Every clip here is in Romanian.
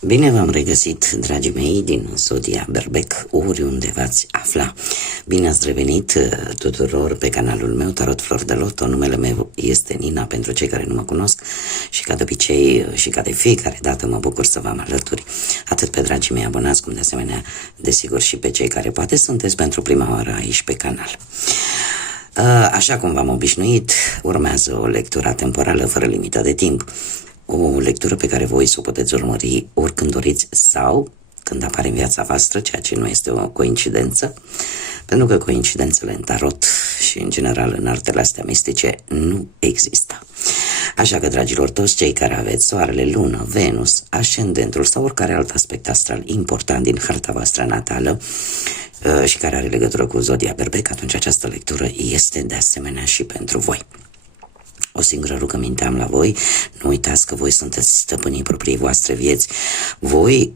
Bine v-am regăsit, dragii mei, din Zodia Berbec, oriunde v-ați afla. Bine ați revenit tuturor pe canalul meu, Tarot Flor de Loto. Numele meu este Nina, pentru cei care nu mă cunosc, și ca de obicei și ca de fiecare dată mă bucur să vă am alături, atât pe dragii mei abonați, cum de asemenea, desigur, și pe cei care poate sunteți pentru prima oară aici pe canal. Așa cum v-am obișnuit, urmează o lectură temporală fără limită de timp. O lectură pe care voi să o puteți urmări oricând doriți sau când apare în viața voastră, ceea ce nu este o coincidență, pentru că coincidențele în tarot și în general în artele astea mistice nu există. Așa că, dragilor, toți cei care aveți soarele, lună, Venus, ascendentul sau oricare alt aspect astral important din harta voastră natală și care are legătură cu Zodia Berbec, atunci această lectură este de asemenea și pentru voi. O singură rugăminte am la voi: nu uitați că voi sunteți stăpânii propriei voastre vieți. Voi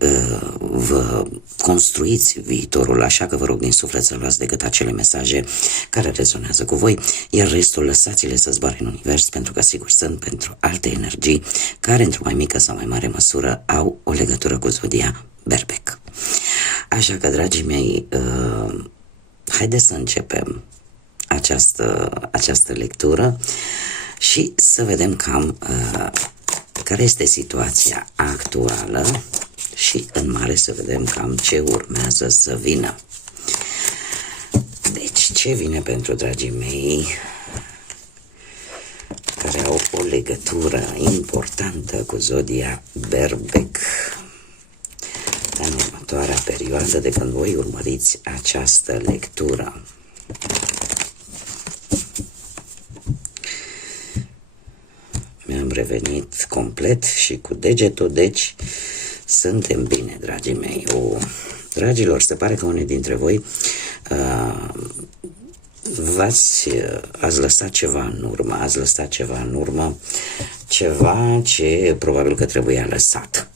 vă construiți viitorul, așa că vă rog din suflet să luați decât acele mesaje care rezonează cu voi, iar restul lăsați-le să zboare în univers, pentru că sigur sunt pentru alte energii care într-o mai mică sau mai mare măsură au o legătură cu Zodia Berbec. Așa că, dragii mei, haideți să începem această lectură și să vedem cam care este situația actuală și în mare să vedem cam ce urmează să vină. Deci, ce vine pentru dragii mei care au o legătură importantă cu Zodia Berbec în următoarea perioadă de când voi urmăriți această lectură. Mi-am revenit complet și cu degetul, deci suntem bine, dragii mei. Dragilor, se pare că unii dintre voi ați lăsat ceva în urmă, ceva ce probabil că trebuia lăsat.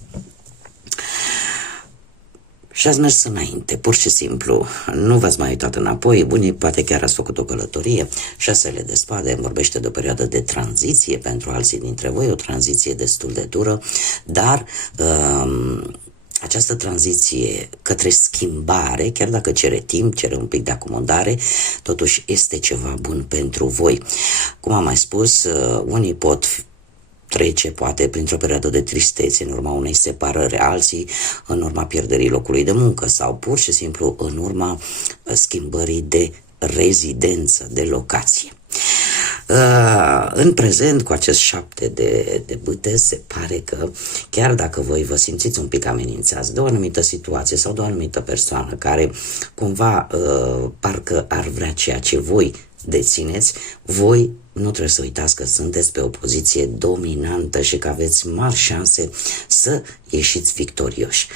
Și ați mers înainte, pur și simplu, nu v-ați mai uitat înapoi, bunii poate chiar ați făcut o călătorie. Șasele de spade vorbește de o perioadă de tranziție pentru alții dintre voi, o tranziție destul de dură, dar această tranziție către schimbare, chiar dacă cere timp, cere un pic de acomodare, totuși este ceva bun pentru voi. Cum am mai spus, unii pot trece poate printr-o perioadă de tristețe în urma unei separări, alții în urma pierderii locului de muncă sau pur și simplu în urma schimbării de rezidență, de locație. În prezent, cu acest 7 de bâte, se pare că chiar dacă voi vă simțiți un pic amenințați de o anumită situație sau de o anumită persoană care cumva parcă ar vrea ceea ce voi dețineți, voi nu trebuie să uitați că sunteți pe o poziție dominantă și că aveți mari șanse să ieșiți victorioși.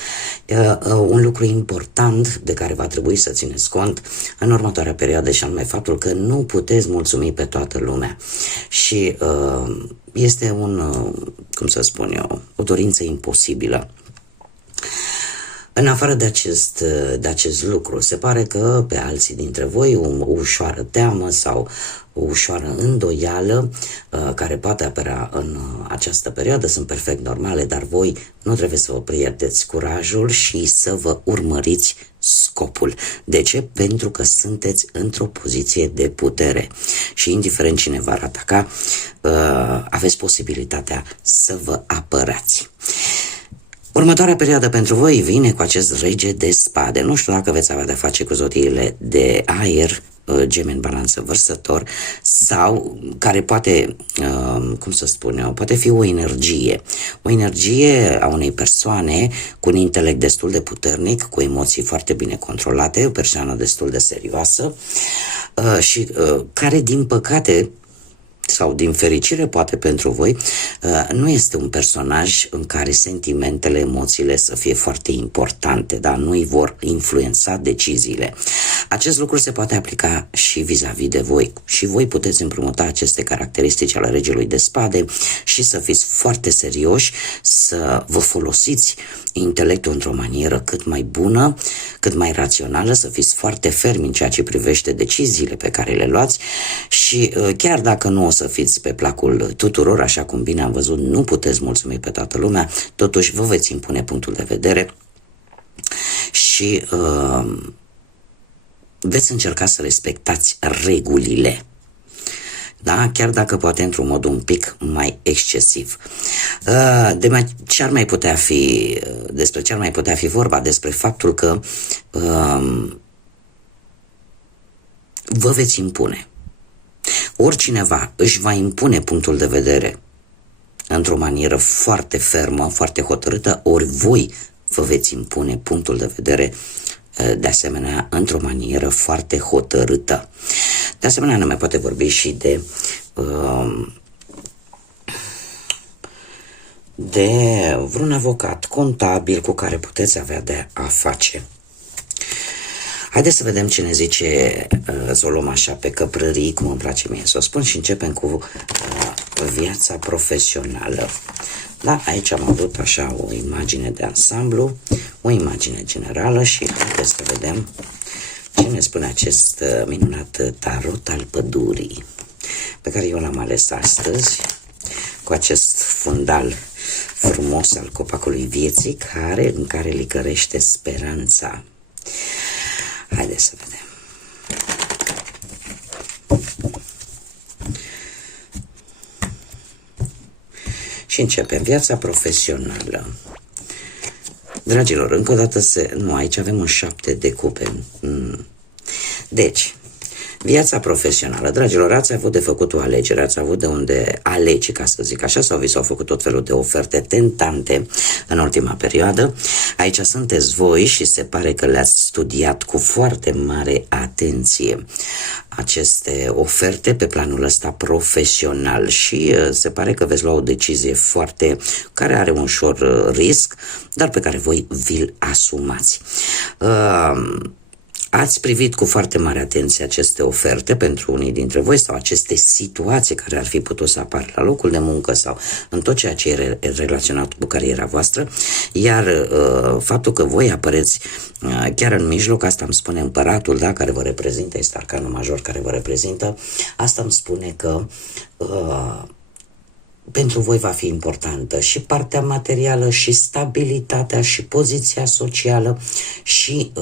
Un lucru important de care va trebui să țineți cont în următoarea perioadă și anume faptul că nu puteți mulțumi pe toată lumea și este o dorință imposibilă. În afară de acest lucru, se pare că pe alții dintre voi o ușoară teamă sau o ușoară îndoială care poate apărea în această perioadă sunt perfect normale, dar voi nu trebuie să vă pierdeți curajul și să vă urmăriți scopul. De ce? Pentru că sunteți într-o poziție de putere și indiferent cine v-ar ataca, aveți posibilitatea să vă apărați. Următoarea perioadă pentru voi vine cu acest rege de spade. Nu știu dacă veți avea de face cu zodiile de aer, Gemeni, Balanță, Vărsător, sau care poate, poate fi o energie a unei persoane cu un intelect destul de puternic, cu emoții foarte bine controlate, o persoană destul de serioasă și care, din păcate, sau din fericire poate pentru voi, nu este un personaj în care sentimentele, emoțiile să fie foarte importante, dar nu îi vor influența deciziile. Acest lucru se poate aplica și vis-a-vis de voi. Și voi puteți împrumuta aceste caracteristici ale regelui de spade și să fiți foarte serioși, să vă folosiți intelectul într-o manieră cât mai bună, cât mai rațională, să fiți foarte fermi în ceea ce privește deciziile pe care le luați și chiar dacă nu o să fiți pe placul tuturor, așa cum bine am văzut, nu puteți mulțumi pe toată lumea, totuși vă veți impune punctul de vedere și veți încerca să respectați regulile. Da? Chiar dacă poate într-un mod un pic mai excesiv. Despre ce ar mai putea fi vorba? Despre faptul că vă veți impune. Oricineva își va impune punctul de vedere într-o manieră foarte fermă, foarte hotărâtă, ori voi vă veți impune punctul de vedere de asemenea într-o manieră foarte hotărâtă. De asemenea, nu mai poate vorbi și de vreun avocat contabil cu care puteți avea de a face. Haideți să vedem ce ne zice, să o luăm așa pe căprării, cum îmi place mie să o spun, și începem cu viața profesională. Da, aici am avut așa o imagine de ansamblu, o imagine generală și haideți să vedem ce ne spune acest minunat tarot al pădurii, pe care eu l-am ales astăzi, cu acest fundal frumos al copacului vieții, în care licărește speranța. Haideți să vedem. Și începem viața profesională. Dragilor, încă o dată nu, aici avem un 7 de cupe. Deci, viața profesională. Dragilor, ați avut de făcut o alegere, ați avut de unde alege, ca să zic așa, sau vi s-au făcut tot felul de oferte tentante în ultima perioadă. Aici sunteți voi și se pare că le-ați studiat cu foarte mare atenție aceste oferte pe planul ăsta profesional și se pare că veți lua o decizie care are un ușor risc, dar pe care voi vi-l asumați. Ați privit cu foarte mare atenție aceste oferte pentru unii dintre voi sau aceste situații care ar fi putut să apară la locul de muncă sau în tot ceea ce e relaționat cu cariera voastră, iar faptul că voi apăreți chiar în mijloc, asta îmi spune împăratul, da, care vă reprezintă, este arcanul major care vă reprezintă, asta îmi spune că pentru voi va fi importantă și partea materială și stabilitatea și poziția socială și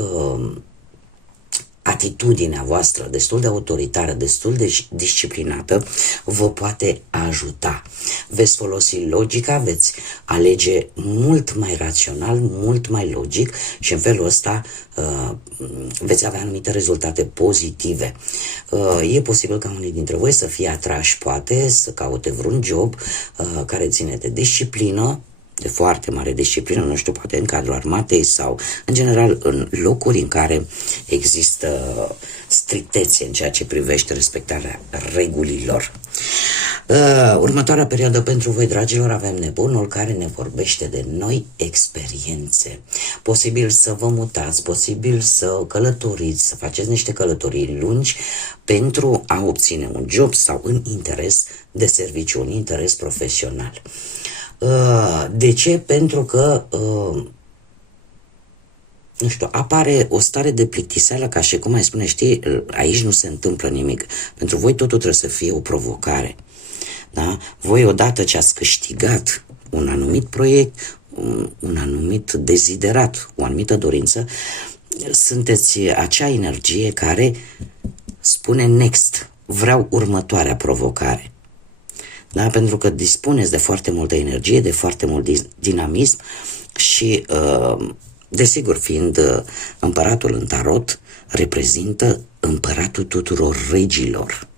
atitudinea voastră destul de autoritară, destul de disciplinată, vă poate ajuta. Veți folosi logica, veți alege mult mai rațional, mult mai logic și în felul ăsta veți avea anumite rezultate pozitive. E posibil ca unii dintre voi să fie atrași, poate, să caute vreun job care ține de disciplină, de foarte mare disciplină, nu știu, poate în cadrul armatei sau, în general, în locuri în care există strictețe în ceea ce privește respectarea regulilor. Următoarea perioadă pentru voi, dragilor, avem nebunul care ne vorbește de noi experiențe. Posibil să vă mutați, posibil să călătoriți, să faceți niște călătorii lungi pentru a obține un job sau un interes de serviciu, un interes profesional. De ce? Pentru că nu știu, apare o stare de plictiseală, ca și cum ai spune, știi, aici nu se întâmplă nimic. Pentru voi totul trebuie să fie o provocare. Da? Voi odată ce ați câștigat un anumit proiect, un anumit deziderat, o anumită dorință, sunteți acea energie care spune next, vreau următoarea provocare. Da? Pentru că dispuneți de foarte multă energie, de foarte mult dinamism și, desigur, fiind împăratul în tarot, reprezintă împăratul tuturor regilor.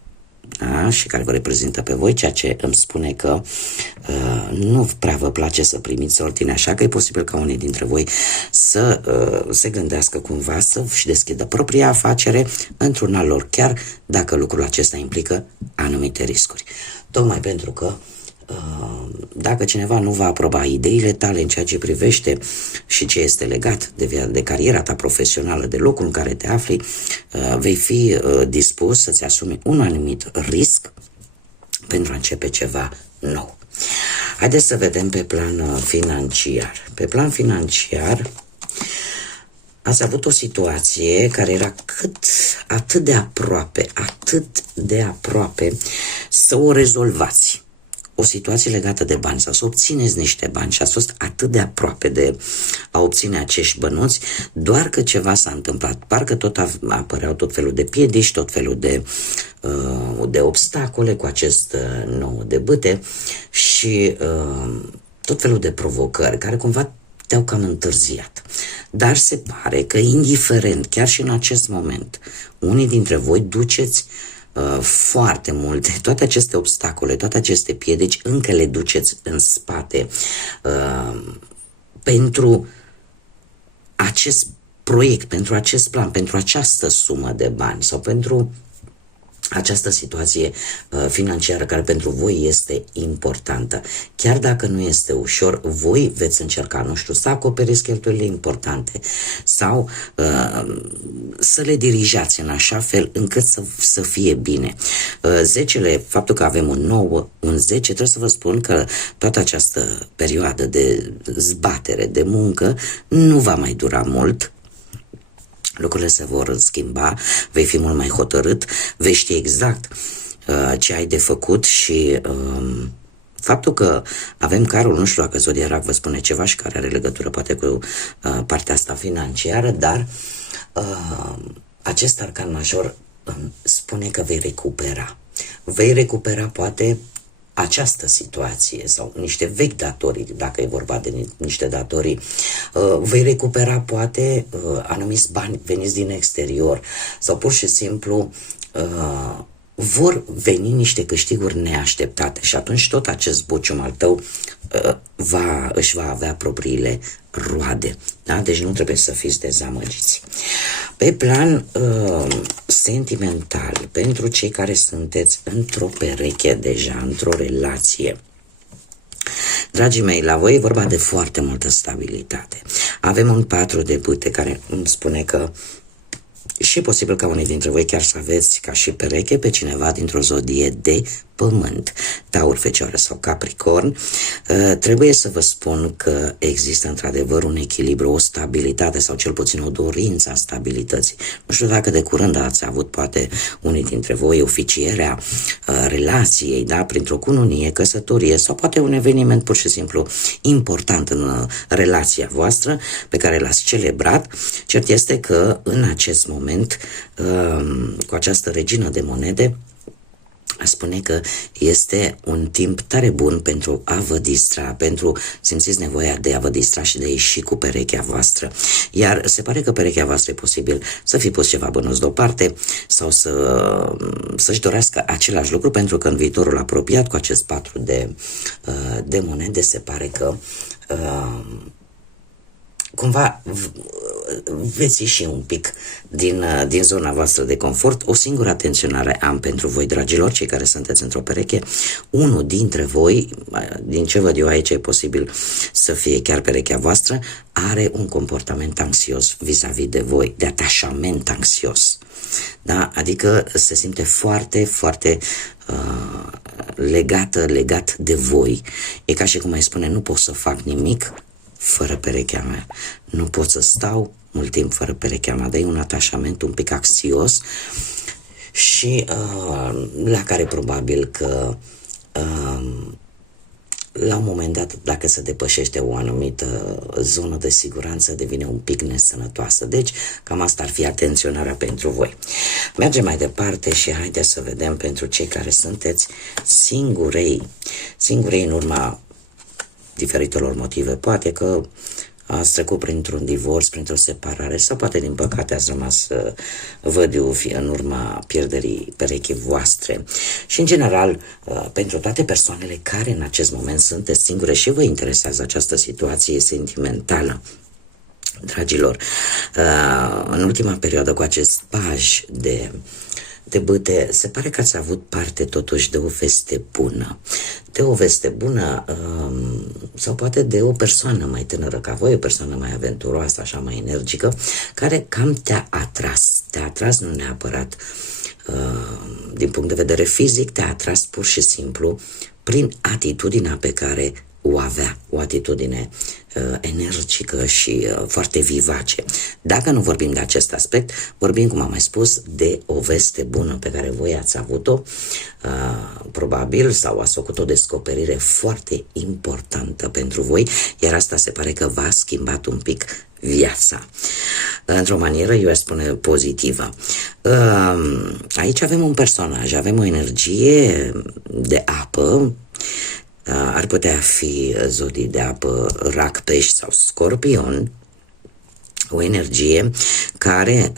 Da? Și care vă reprezintă pe voi, ceea ce îmi spune că nu prea vă place să primiți ordine, așa că e posibil ca unii dintre voi să se gândească cumva să-și deschidă propria afacere într-un al lor, chiar dacă lucrul acesta implică anumite riscuri. Tocmai pentru că dacă cineva nu va aproba ideile tale în ceea ce privește și ce este legat de cariera ta profesională, de locul în care te afli, vei fi dispus să-ți asumi un anumit risc pentru a începe ceva nou. Haideți să vedem pe plan financiar. Pe plan financiar ați avut o situație care era atât de aproape să o rezolvați. O situație legată de bani sau să obțineți niște bani și ați fost atât de aproape de a obține acești bănuți, doar că ceva s-a întâmplat. Parcă tot apăreau tot felul de piedici, tot felul de obstacole cu acest nou de bâte și tot felul de provocări care cumva te-au cam întârziat. Dar se pare că indiferent, chiar și în acest moment, unii dintre voi duceți foarte multe, toate aceste obstacole, toate aceste piedici, încă le duceți în spate pentru acest proiect, pentru acest plan, pentru această sumă de bani sau pentru această situație financiară care pentru voi este importantă. Chiar dacă nu este ușor, voi veți încerca, nu știu, să acoperiți cheltuielile importante sau să le dirijați în așa fel încât să fie bine. Zecele, faptul că avem un 9, un 10, trebuie să vă spun că toată această perioadă de zbatere, de muncă, nu va mai dura mult. Lucrurile se vor schimba, vei fi mult mai hotărât, vei ști exact ce ai de făcut și faptul că avem carul, nu știu dacă Zodiac vă spune ceva și care are legătură poate cu partea asta financiară, dar acest arcan major spune că vei recupera. Vei recupera poate această situație sau niște vechi datorii, dacă e vorba de niște datorii, vei recupera poate anumiți bani veniți din exterior sau pur și simplu vor veni niște câștiguri neașteptate și atunci tot acest bucium al tău își va avea propriile roade. Da? Deci nu trebuie să fiți dezamăgiți. Pe plan sentimental, pentru cei care sunteți într-o pereche deja, într-o relație, dragii mei, la voi e vorba de foarte multă stabilitate. Avem un 4 de bâte care îmi spune că și e posibil ca unii dintre voi chiar să aveți ca și pereche pe cineva dintr-o zodie de pământ, Taur, Fecioară sau Capricorn. Trebuie să vă spun că există într-adevăr un echilibru, o stabilitate sau cel puțin o dorință a stabilității. Nu știu dacă de curând ați avut poate unii dintre voi oficierea relației, da, printr-o cununie, căsătorie sau poate un eveniment pur și simplu important în relația voastră pe care l-ați celebrat. Cert este că în acest moment, cu această regină de monede, spune că este un timp tare bun pentru a vă distra, pentru simțiți nevoia de a vă distra și de a ieși cu perechea voastră. Iar se pare că perechea voastră e posibil să fi pus ceva bănuți deoparte sau să-și dorească același lucru, pentru că în viitorul apropiat cu acest 4 de monede se pare că cumva veți ieși un pic din zona voastră de confort. O singură atenționare am pentru voi, dragilor, cei care sunteți într-o pereche. Unul dintre voi, din ce văd eu aici, e posibil să fie chiar perechea voastră, are un comportament anxios vis-a-vis de voi, de atașament anxios. Da? Adică se simte foarte, foarte legat de voi. E ca și cum ai spune, nu pot să fac nimic fără perechea mea. Nu pot să stau mult timp fără perechea mea, dar e un atașament un pic anxios și la care probabil că la un moment dat, dacă se depășește o anumită zonă de siguranță, devine un pic nesănătoasă. Deci, cam asta ar fi atenționarea pentru voi. Mergem mai departe și haideți să vedem pentru cei care sunteți singurei în urma diferitelor motive. Poate că ați trecut printr-un divorț, printr-o separare sau poate din păcate ați rămas vădiu în urma pierderii perechii voastre. Și în general, pentru toate persoanele care în acest moment sunteți singure și vă interesează această situație sentimentală, dragilor, în ultima perioadă cu acest paj de bâte, se pare că ați avut parte totuși de o veste bună. De o veste bună sau poate de o persoană mai tânără ca voi, o persoană mai aventuroasă, așa mai energică, care cam te-a atras. Te-a atras nu neapărat din punct de vedere fizic, te-a atras pur și simplu prin atitudinea pe care o avea, o atitudine energică și foarte vivace. Dacă nu vorbim de acest aspect, vorbim, cum am mai spus, de o veste bună pe care voi ați avut-o, probabil, sau ați făcut o descoperire foarte importantă pentru voi, iar asta se pare că v-a schimbat un pic viața. Într-o manieră, eu aș spune, pozitivă. Aici avem un personaj, avem o energie de apă, ar putea fi zodii de apă, rac, pești sau scorpion, o energie care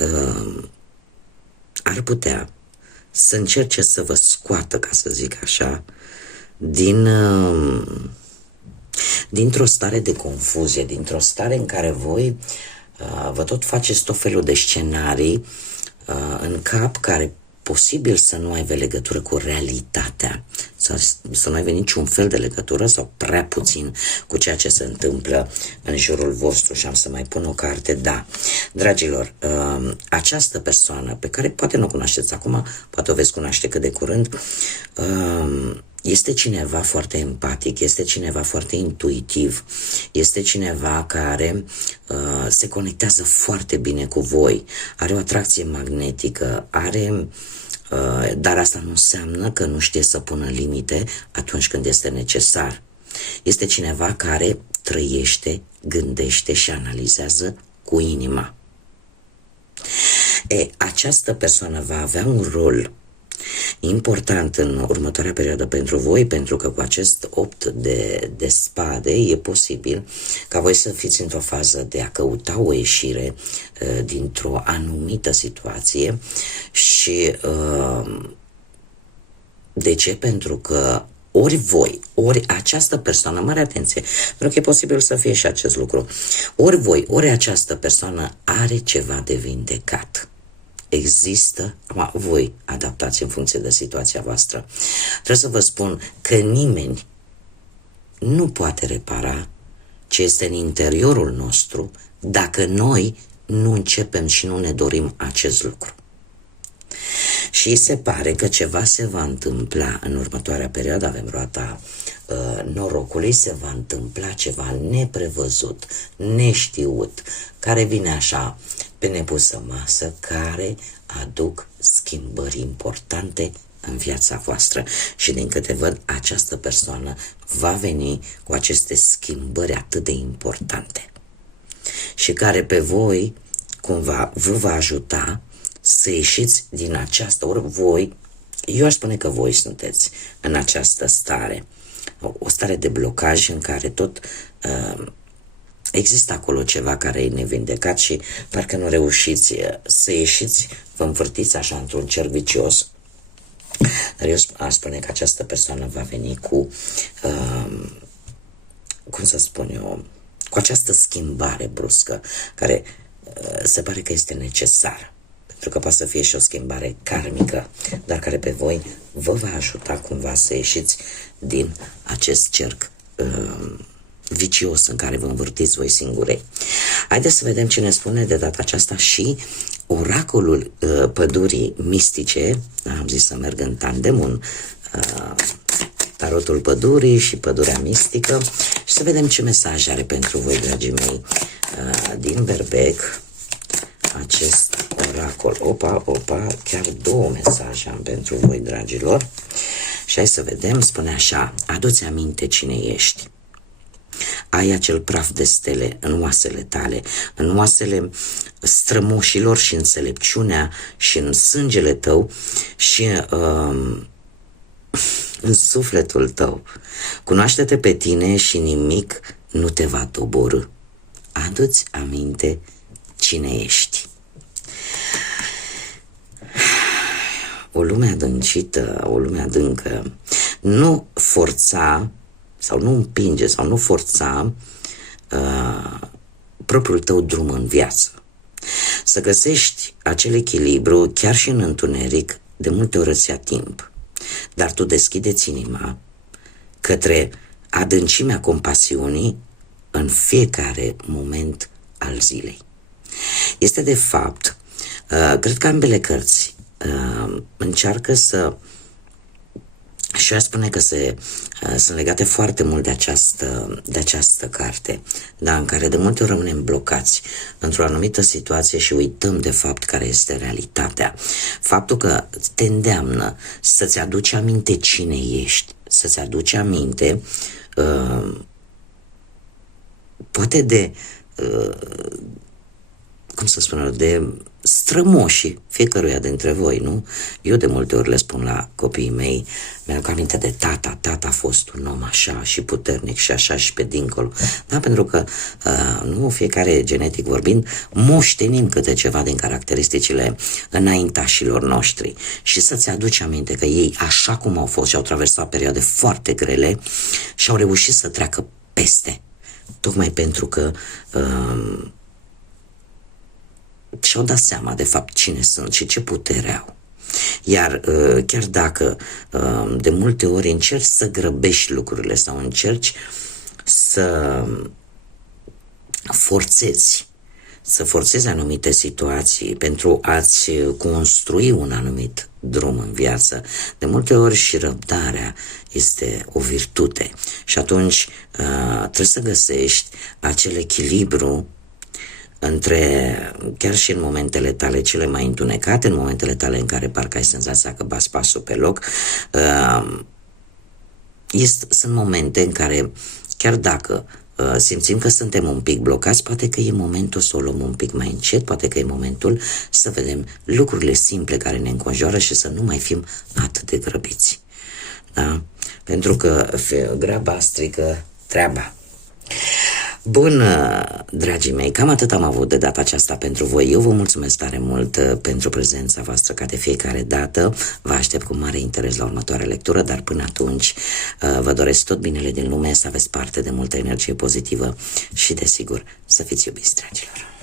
ar putea să încerce să vă scoată, ca să zic așa, dintr-o stare de confuzie, dintr-o stare în care voi vă tot faceți tot felul de scenarii în cap care posibil să nu aibă legătură cu realitatea, să nu aibă niciun fel de legătură sau prea puțin cu ceea ce se întâmplă în jurul vostru. Și am să mai pun o carte, da. Dragilor, această persoană pe care poate nu o cunoașteți acum, poate o veți cunoaște cât de curând, este cineva foarte empatic, este cineva foarte intuitiv, este cineva care se conectează foarte bine cu voi, are o atracție magnetică, dar asta nu înseamnă că nu știe să pună limite atunci când este necesar. Este cineva care trăiește, gândește și analizează cu inima. Această persoană va avea un rol important în următoarea perioadă pentru voi, pentru că cu acest 8 de spade e posibil ca voi să fiți într-o fază de a căuta o ieșire dintr-o anumită situație și de ce? Pentru că ori voi, ori această persoană, mare atenție, pentru că e posibil să fie și acest lucru, ori voi, ori această persoană are ceva de vindecat. Există, voi adaptați în funcție de situația voastră. Trebuie să vă spun că nimeni nu poate repara ce este în interiorul nostru dacă noi nu începem și nu ne dorim acest lucru. Și se pare că ceva se va întâmpla în următoarea perioadă, avem roata norocului, se va întâmpla ceva neprevăzut, neștiut, care vine așa pe nepusă masă, care aduc schimbări importante în viața voastră. Și din câte văd, această persoană va veni cu aceste schimbări atât de importante și care pe voi cumva vă va ajuta să ieșiți din această, ori voi, eu aș spune că voi sunteți în această stare, o stare de blocaj în care tot există acolo ceva care e nevindecat și parcă nu reușiți să ieșiți, vă învârtiți așa într-un cerc vicios. Dar eu aș spune că această persoană va veni cu, cum să spun eu, cu această schimbare bruscă care se pare că este necesară. Pentru că poate să fie și o schimbare karmică, dar care pe voi vă va ajuta cumva să ieșiți din acest cerc vicios în care vă învârtiți voi singurei. Haideți să vedem ce ne spune de data aceasta și oracolul pădurii mistice. Am zis să merg în tandem, tarotul pădurii și pădurea mistică, și să vedem ce mesaj are pentru voi, dragii mei, din Berbec acest oracol. Opa, chiar două mesaje am pentru voi, dragilor. Și hai să vedem, spune așa: adu-ți aminte cine ești. Ai acel praf de stele în oasele tale, în oasele strămoșilor și înțelepciunea și în sângele tău și în sufletul tău. Cunoaște-te pe tine și nimic nu te va doborî. Adu-ți aminte cine ești. O lume adâncită, o lume adâncă. Nu forța sau nu împinge sau nu forța propriul tău drum în viață. Să găsești acel echilibru chiar și în întuneric, de multe ori îți ia timp. Dar tu deschide-ți inima către adâncimea compasiunii în fiecare moment al zilei. Este de fapt, cred că ambele cărți încearcă să Și aș spune că sunt legate foarte mult de această carte, da, în care de multe ori rămânem blocați într-o anumită situație și uităm de fapt care este realitatea. Faptul că te îndeamnă să-ți aduci aminte cine ești, să-ți aduci aminte poate de cum să spun, de strămoșii fiecăruia dintre voi, nu? Eu de multe ori le spun la copiii mei, mi-aduc aminte de tata a fost un om așa și puternic și așa și pe dincolo, da? Pentru că, nu, fiecare genetic vorbind, moștenim câte ceva din caracteristicile înaintașilor noștri și să-ți aduci aminte că ei, așa cum au fost și au traversat perioade foarte grele și au reușit să treacă peste, tocmai pentru că și-au dat seama de fapt cine sunt și ce putere au. Iar chiar dacă de multe ori încerci să grăbești lucrurile sau încerci să forțezi anumite situații pentru a-ți construi un anumit drum în viață, de multe ori și răbdarea este o virtute. Și atunci trebuie să găsești acel echilibru între, chiar și în momentele tale cele mai întunecate, în momentele tale în care parcă ai senzația că bați pasul pe loc, sunt momente în care, chiar dacă simțim că suntem un pic blocați, poate că e momentul să o luăm un pic mai încet, poate că e momentul să vedem lucrurile simple care ne înconjoară și să nu mai fim atât de grăbiți. Da? Pentru că graba strică treaba. Bun, dragii mei, cam atât am avut de data aceasta pentru voi. Eu vă mulțumesc tare mult pentru prezența voastră ca de fiecare dată. Vă aștept cu mare interes la următoarea lectură, dar până atunci vă doresc tot binele din lume, să aveți parte de multă energie pozitivă și, desigur, să fiți iubiți, dragilor.